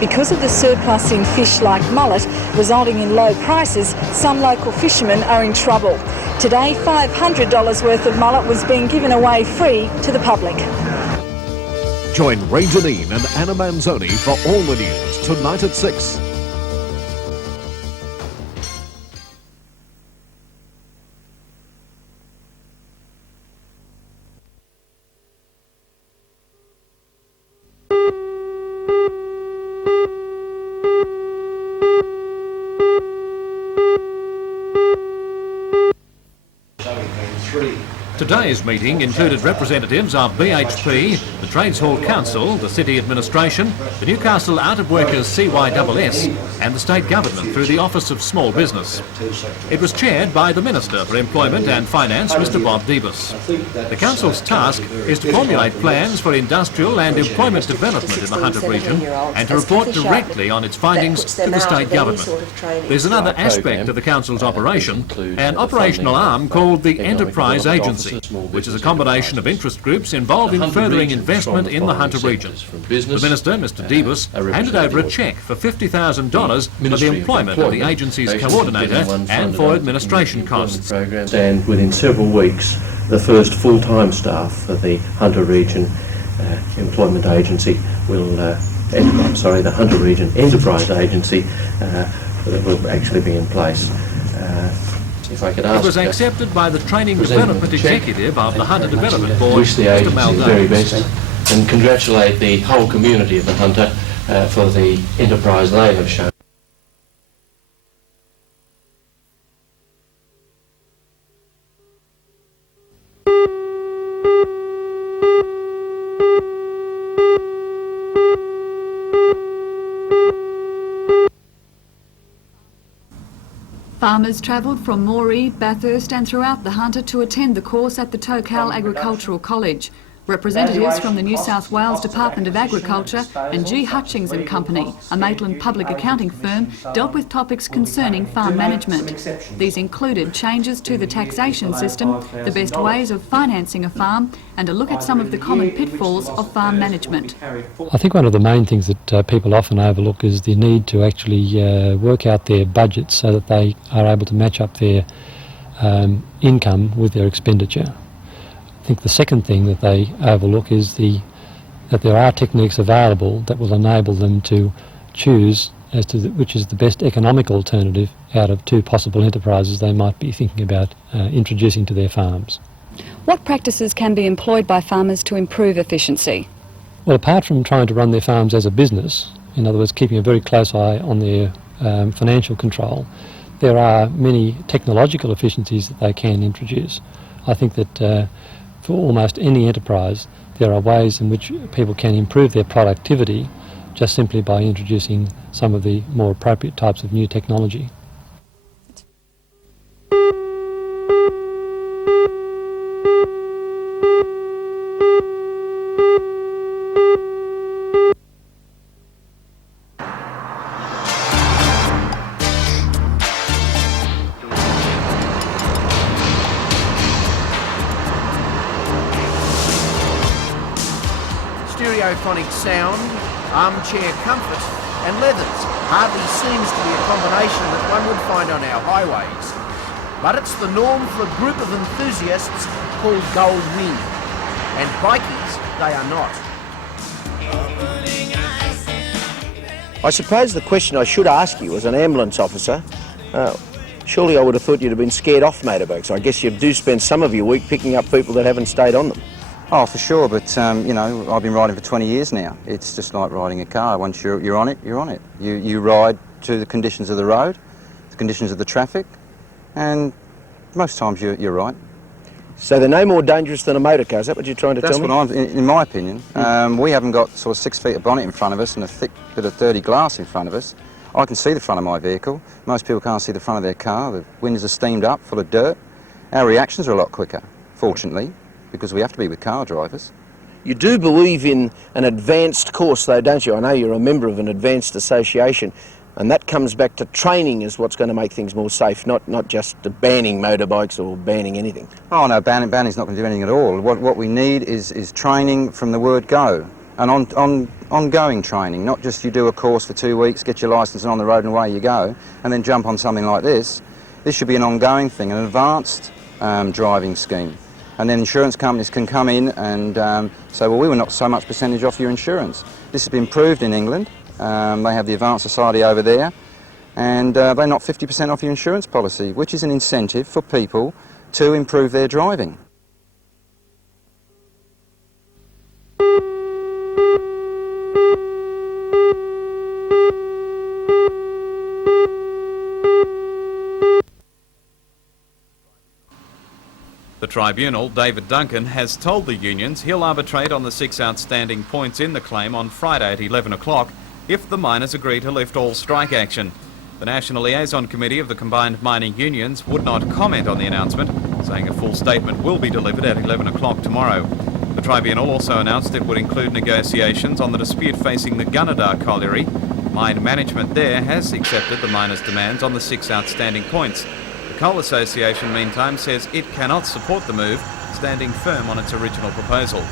Because of the surplus in fish like mullet, resulting in low prices, some local fishermen are in trouble. Today, $500 worth of mullet was being given away free to the public. Join Ray Janine and Anna Manzoni for all the news tonight at 6. Today's meeting included representatives of BHP, the Trades Hall Council, the City Administration, the Newcastle Out of Workers CYSS and the State Government through the Office of Small Business. It was chaired by the Minister for Employment and Finance, Mr Bob Debus. The Council's task is to formulate plans for industrial and employment development in the Hunter region and to report directly on its findings to the State Government. There's another aspect of the Council's operation, an operational arm called the Enterprise Agency, which is a combination of interest groups involved in furthering investment in the Hunter region. The Minister, Mr Debus, handed over a cheque for $50,000 for the employment of the agency's coordinator and for administration costs. And within several weeks, the first full-time staff for the Hunter region employment agency will, the Hunter region enterprise agency will actually be in place. If I could ask, it was accepted by the Training Development Executive of the Hunter Development Board, wish the Mr agency Maldon. the very best and congratulate the whole community of the Hunter for the enterprise they have shown. Farmers travelled from Moree, Bathurst and throughout the Hunter to attend the course at the Tocal Agricultural College. Representatives from the New South Wales Department of Agriculture and G. Hutchings and Company, a Maitland public accounting firm, dealt with topics concerning farm management. These included changes to the taxation system, the best ways of financing a farm and a look at some of the common pitfalls of farm management. I think one of the main things that people often overlook is the need to actually work out their budgets so that they are able to match up their income with their expenditure. I think the second thing that they overlook is that there are techniques available that will enable them to choose as to which is the best economic alternative out of two possible enterprises they might be thinking about introducing to their farms. What practices can be employed by farmers to improve efficiency? Well, apart from trying to run their farms as a business, in other words keeping a very close eye on their financial control, there are many technological efficiencies that they can introduce. I think that for almost any enterprise, there are ways in which people can improve their productivity just simply by introducing some of the more appropriate types of new technology. Stereophonic sound, armchair comfort and leathers hardly seems to be a combination that one would find on our highways. But it's the norm for a group of enthusiasts called Gold Wing. And bikies, they are not. I suppose the question I should ask you as an ambulance officer, surely I would have thought you'd have been scared off motorbikes. I guess you do spend some of your week picking up people that haven't stayed on them. Oh, for sure, but you know, I've been riding for 20 years now. It's just like riding a car. Once you're on it, you're on it. You ride to the conditions of the road, the conditions of the traffic, and most times you're right. So they're no more dangerous than a motor car, is that what you're trying to tell me? That's what in my opinion. We haven't got sort of 6 feet of bonnet in front of us and a thick bit of dirty glass in front of us. I can see the front of my vehicle. Most people can't see the front of their car. The windows are steamed up, full of dirt. Our reactions are a lot quicker, fortunately, because we have to be with car drivers. You do believe in an advanced course though, don't you? I know you're a member of an advanced association, and that comes back to training is what's going to make things more safe, not just banning motorbikes or banning anything. Oh no, banning's not going to do anything at all. What we need is training from the word go. and ongoing training, not just you do a course for 2 weeks, get your licence and on the road and away you go, and then jump on something like this. This should be an ongoing thing, an advanced driving scheme. And then insurance companies can come in and say, well, we were not so much percentage off your insurance. This has been proved in England. They have the Advanced Society over there, and they knock 50% off your insurance policy, which is an incentive for people to improve their driving. The tribunal, David Duncan, has told the unions he'll arbitrate on the 6 outstanding points in the claim on Friday at 11 o'clock if the miners agree to lift all strike action. The National Liaison Committee of the Combined Mining Unions would not comment on the announcement, saying a full statement will be delivered at 11 o'clock tomorrow. The tribunal also announced it would include negotiations on the dispute facing the Gunnedah colliery. Mine management there has accepted the miners' demands on the 6 outstanding points. The Coal Association, meantime, says it cannot support the move, standing firm on its original proposal.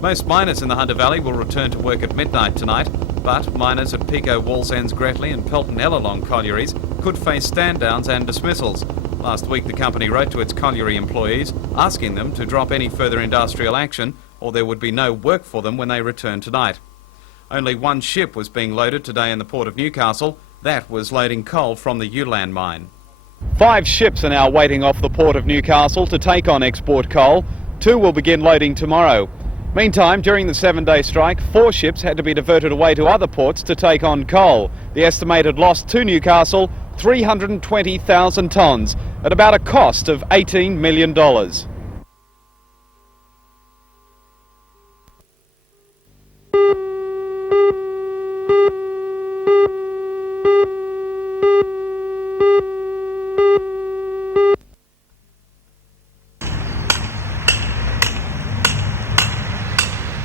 Most miners in the Hunter Valley will return to work at midnight tonight, but miners at Pico, Wallsends, Gretley and Pelton Ellalong collieries could face stand-downs and dismissals. Last week the company wrote to its colliery employees asking them to drop any further industrial action or there would be no work for them when they return tonight. Only one ship was being loaded today in the port of Newcastle. That was loading coal from the Ulan mine. 5 ships are now waiting off the port of Newcastle to take on export coal. 2 will begin loading tomorrow. Meantime, during the 7-day strike, 4 ships had to be diverted away to other ports to take on coal. The estimated loss to Newcastle, 320,000 tonnes, at about a cost of $18 million.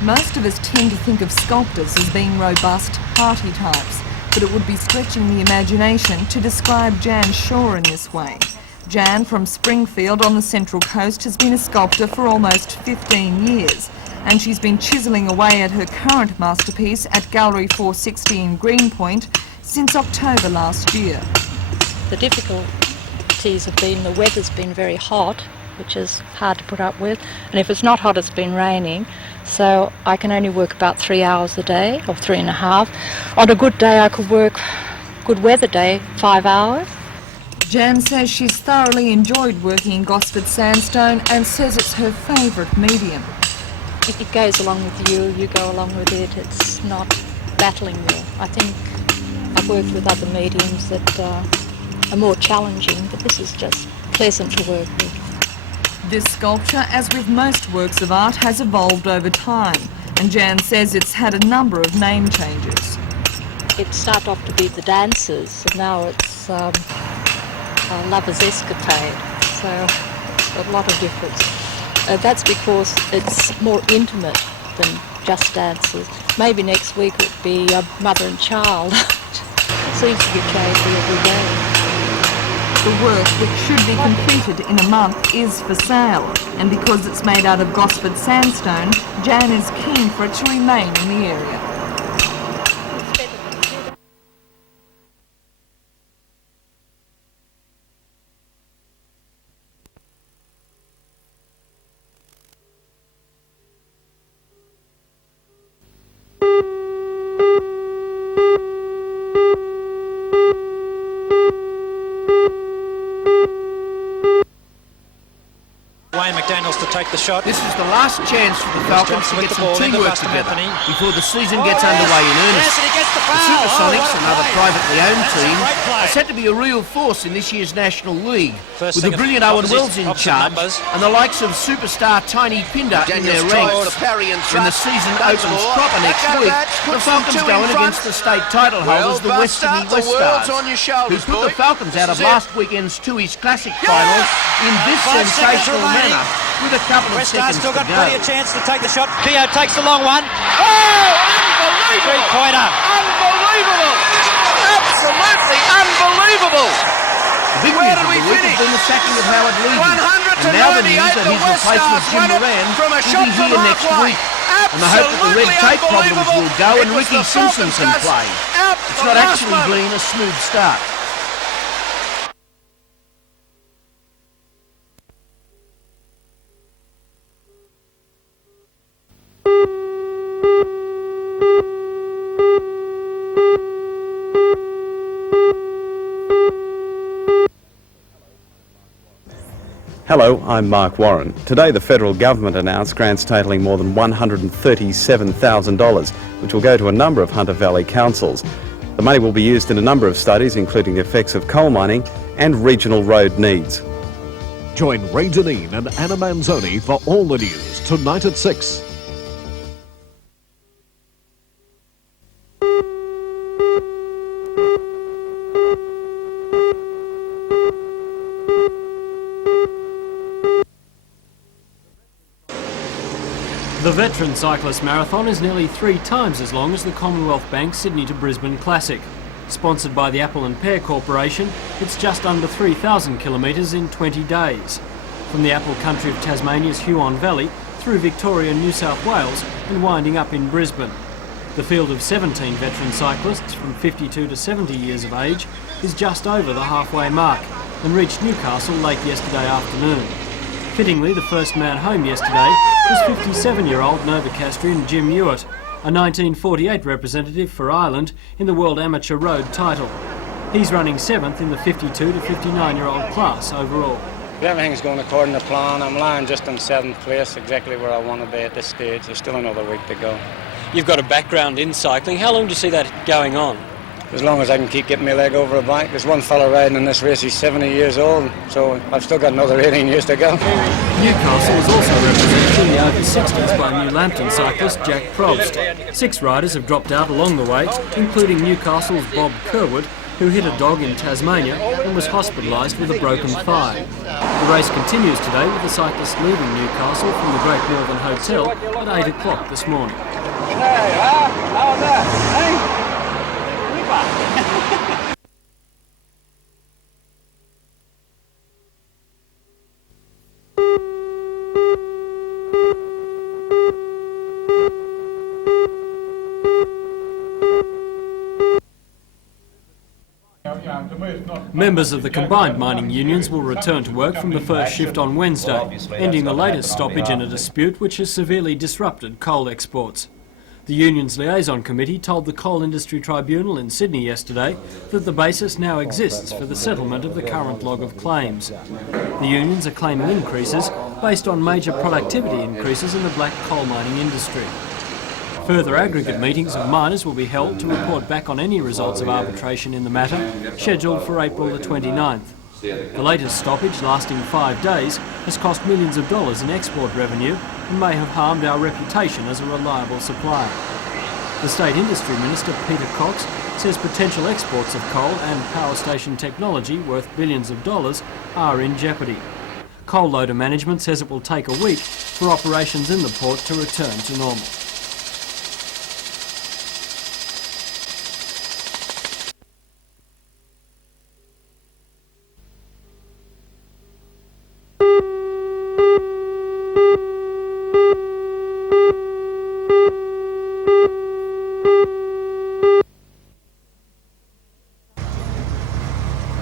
Most of us tend to think of sculptors as being robust, hearty types, but it would be stretching the imagination to describe Jan Shaw in this way. Jan from Springfield on the Central Coast has been a sculptor for almost 15 years, and she's been chiselling away at her current masterpiece at Gallery 460 in Greenpoint since October last year. The difficulties have been the weather's been very hot, which is hard to put up with, and if it's not hot it's been raining, so I can only work about 3 hours a day, or 3.5. On a good day I could work, good weather day, 5 hours. Jan says she's thoroughly enjoyed working in Gosford sandstone and says it's her favourite medium. It goes along with you, you go along with it, it's not battling you. I think I've worked with other mediums that are more challenging, but this is just pleasant to work with. This sculpture, as with most works of art, has evolved over time, and Jan says it's had a number of name changes. It started off to be the dancers, and now it's Lover's Escapade, so a lot of difference. That's because it's more intimate than just dancers. Maybe next week it would be mother and child. It seems to be changing every day. The work, which should be completed in a month, is for sale, and because it's made out of Gosford sandstone, Jan is keen for it to remain in the area. To take the shot. This is the last chance for the Falcons to get some teamwork together before the season gets underway in earnest. The Supersonics, another privately owned team, are set to be a real force in this year's National League, with the brilliant Owen Wells in charge and the likes of superstar Tiny Pinder in their ranks. When the season opens proper next week, the Falcons go in against the state title holders, the West Sydney West Stars, who put the Falcons out of last weekend's Tooheys Classic final in this sensational manner, with a couple of seconds still got to go. plenty of chance to take the shot. Theo takes the long one. Oh, unbelievable! Three-pointer. Unbelievable! Absolutely unbelievable! The big news of the week has been the sacking of Howard Levy, and now the news that his replacement Jim Moran will be here next week. And the hope that the red tape problems will go and Ricky Simpson can play. It's not actually been a smooth start. Hello, I'm Mark Warren. Today the federal government announced grants totalling more than $137,000, which will go to a number of Hunter Valley councils. The money will be used in a number of studies, including the effects of coal mining and regional road needs. Join Ray Deneen and Anna Manzoni for all the news tonight at 6. The Veteran Cyclist Marathon is nearly 3 times as long as the Commonwealth Bank Sydney to Brisbane Classic. Sponsored by the Apple and Pear Corporation, it's just under 3,000 kilometres in 20 days. From the apple country of Tasmania's Huon Valley through Victoria and New South Wales and winding up in Brisbane. The field of 17 veteran cyclists from 52 to 70 years of age is just over the halfway mark and reached Newcastle late yesterday afternoon. Fittingly, the first man home yesterday was 57-year-old Novocastrian Jim Hewitt, a 1948 representative for Ireland in the World Amateur Road title. He's running 7th in the 52 to 59-year-old class overall. Everything's going according to plan. I'm lying just in 7th place, exactly where I want to be at this stage. There's still another week to go. You've got a background in cycling. How long do you see that going on? As long as I can keep getting my leg over a bike. There's one fella riding in this race, he's 70 years old, so I've still got another 18 years to go. Newcastle was also represented in the over 60s by New Lambton cyclist Jack Probst. 6 riders have dropped out along the way, including Newcastle's Bob Kerwood, who hit a dog in Tasmania and was hospitalised with a broken thigh. The race continues today with the cyclists leaving Newcastle from the Great Northern Hotel at 8 o'clock this morning. Members of the combined mining unions will return to work from the first shift on Wednesday, ending the latest stoppage in a dispute which has severely disrupted coal exports. The union's liaison committee told the Coal Industry Tribunal in Sydney yesterday that the basis now exists for the settlement of the current log of claims. The unions are claiming increases based on major productivity increases in the black coal mining industry. Further aggregate meetings of miners will be held to report back on any results of arbitration in the matter, scheduled for April the 29th. The latest stoppage, lasting 5 days, has cost millions of dollars in export revenue and may have harmed our reputation as a reliable supplier. The State Industry Minister, Peter Cox, says potential exports of coal and power station technology worth billions of dollars are in jeopardy. Coal loader management says it will take a week for operations in the port to return to normal.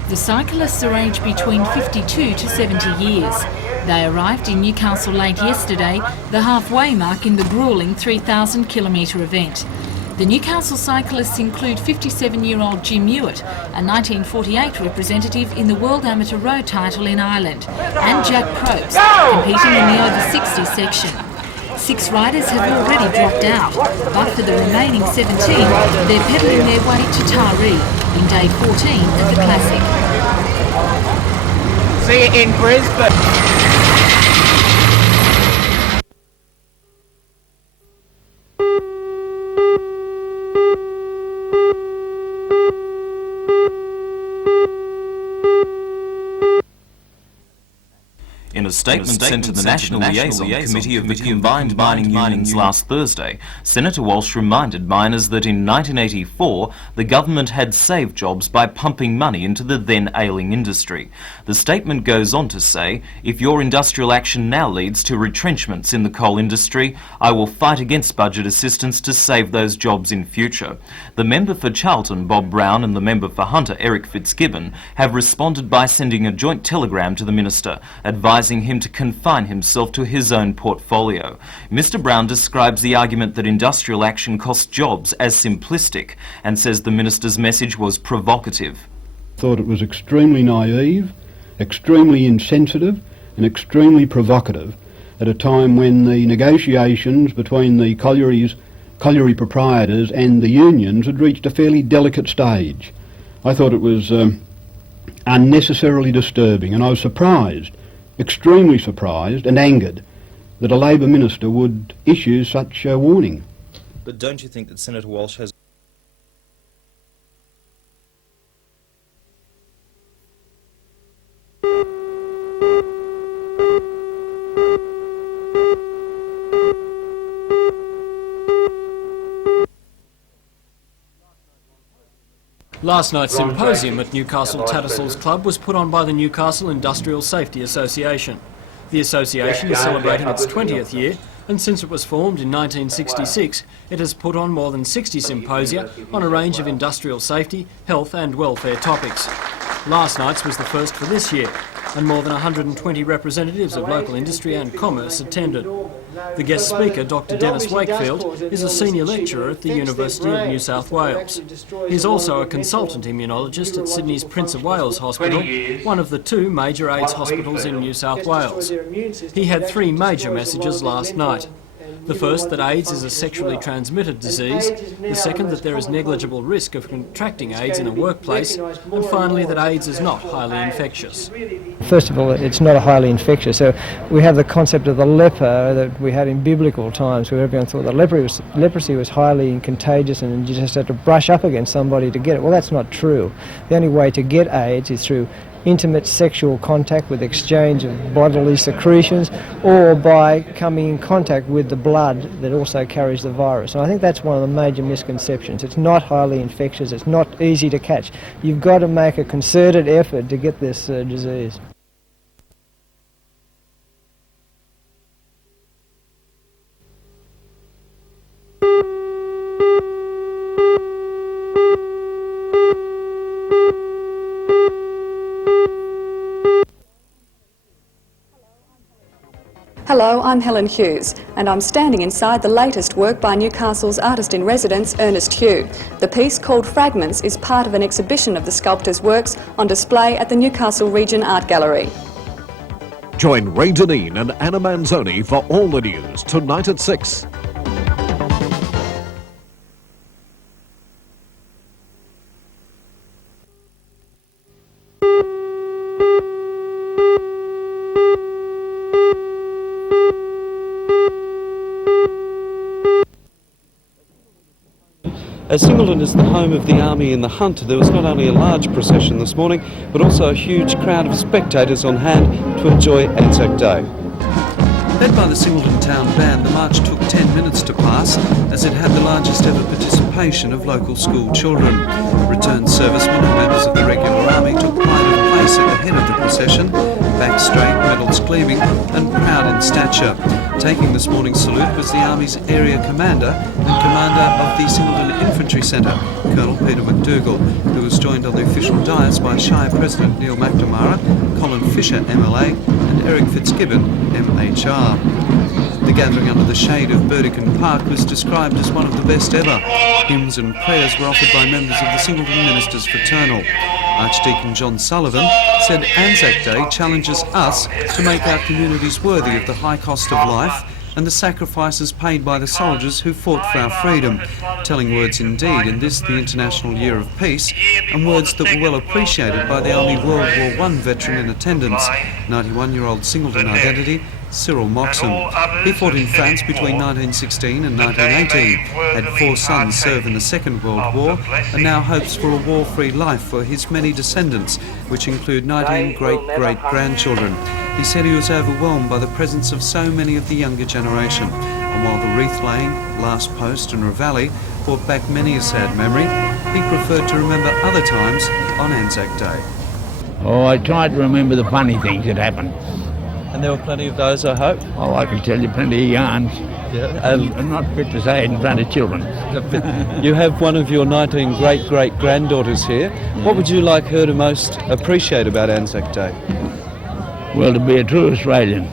The cyclists are aged between 52 to 70 years. They arrived in Newcastle late yesterday, the halfway mark in the gruelling 3,000 kilometre event. The Newcastle cyclists include 57-year-old Jim Hewitt, a 1948 representative in the World Amateur Road title in Ireland, and Jack Probst, competing in the over 60 section. 6 riders have already dropped out, but for the remaining 17, they're pedalling their way to Taree in day 14 of the Classic. See you in Brisbane. In a statement sent to the National Liaison Committee of the Combined Mining Unions last Thursday, Senator Walsh reminded miners that in 1984 the government had saved jobs by pumping money into the then ailing industry. The statement goes on to say, "If your industrial action now leads to retrenchments in the coal industry, I will fight against budget assistance to save those jobs in future." The member for Charlton, Bob Brown, and the member for Hunter, Eric Fitzgibbon, have responded by sending a joint telegram to the Minister, advising him to confine himself to his own portfolio. Mr Brown describes the argument that industrial action costs jobs as simplistic and says the Minister's message was provocative. I thought it was extremely naive, extremely insensitive and extremely provocative at a time when the negotiations between the colliery proprietors and the unions had reached a fairly delicate stage. I thought it was unnecessarily disturbing, and I was surprised, extremely surprised and angered that a Labor minister would issue such a warning. But don't you think that Senator Walsh has... Last night's symposium at Newcastle Tattersalls Club was put on by the Newcastle Industrial Safety Association. The association is celebrating its 20th year, and since it was formed in 1966, it has put on more than 60 symposia on a range of industrial safety, health and welfare topics. Last night's was the first for this year, and more than 120 representatives of local industry and commerce attended. The guest speaker, Dr Dennis Wakefield, is a senior lecturer at the University of New South Wales. He is also a consultant immunologist at Sydney's Prince of Wales Hospital, one of the two major AIDS hospitals in New South Wales. He had three major messages last night. The first, that AIDS is a sexually transmitted disease. The second, that there is negligible risk of contracting AIDS in a workplace. And finally, that AIDS is not highly infectious. First of all, it's not a highly infectious. So we have the concept of the leper that we had in biblical times, where everyone thought that leprosy was highly contagious and you just had to brush up against somebody to get it. Well, that's not true. The only way to get AIDS is through intimate sexual contact with exchange of bodily secretions, or by coming in contact with the blood that also carries the virus. And I think that's one of the major misconceptions. It's not highly infectious, it's not easy to catch. You've got to make a concerted effort to get this disease. Hello, I'm Helen Hughes, and I'm standing inside the latest work by Newcastle's artist-in-residence, Ernest Hugh. The piece, called Fragments, is part of an exhibition of the sculptor's works on display at the Newcastle Region Art Gallery. Join Ray Deneen and Anna Manzoni for all the news tonight at 6. As Singleton is the home of the Army in the Hunt, there was not only a large procession this morning, but also a huge crowd of spectators on hand to enjoy Anzac Day. Led by the Singleton Town Band, the march took 10 minutes to pass, as it had the largest ever participation of local school children. Returned servicemen and members of the regular army took pride of place at the head of the procession, back straight, medals gleaming, and proud in stature. Taking this morning's salute was the Army's area commander and commander of the Singleton Infantry Centre, Colonel Peter McDougall, who was joined on the official dais by Shire President Neil McNamara, Colin Fisher, MLA, and Eric Fitzgibbon, MHR. The gathering under the shade of Burdekin Park was described as one of the best ever. Hymns and prayers were offered by members of the Singleton Ministers Fraternal. Archdeacon John Sullivan said Anzac Day challenges us to make our communities worthy of the high cost of life and the sacrifices paid by the soldiers who fought for our freedom. Telling words indeed in this, the International Year of Peace, and words that were well appreciated by the Army World War I veteran in attendance, 91-year-old Singleton identity, Cyril Moxham. He fought in France between 1916 and 1918, had 4 sons serve in the Second World War, and now hopes for a war-free life for his many descendants, which include 19 great-great-grandchildren. He said he was overwhelmed by the presence of so many of the younger generation, and while the wreath-laying, last post and reveille brought back many a sad memory, he preferred to remember other times on Anzac Day. Oh, I tried to remember the funny things that happened. And there were plenty of those, I hope? Oh, I can tell you plenty of yarns. Yeah. I'm not fit to say it in front of children. You have one of your 19 great-great-granddaughters here. What would you like her to most appreciate about Anzac Day? Well, to be a true Australian.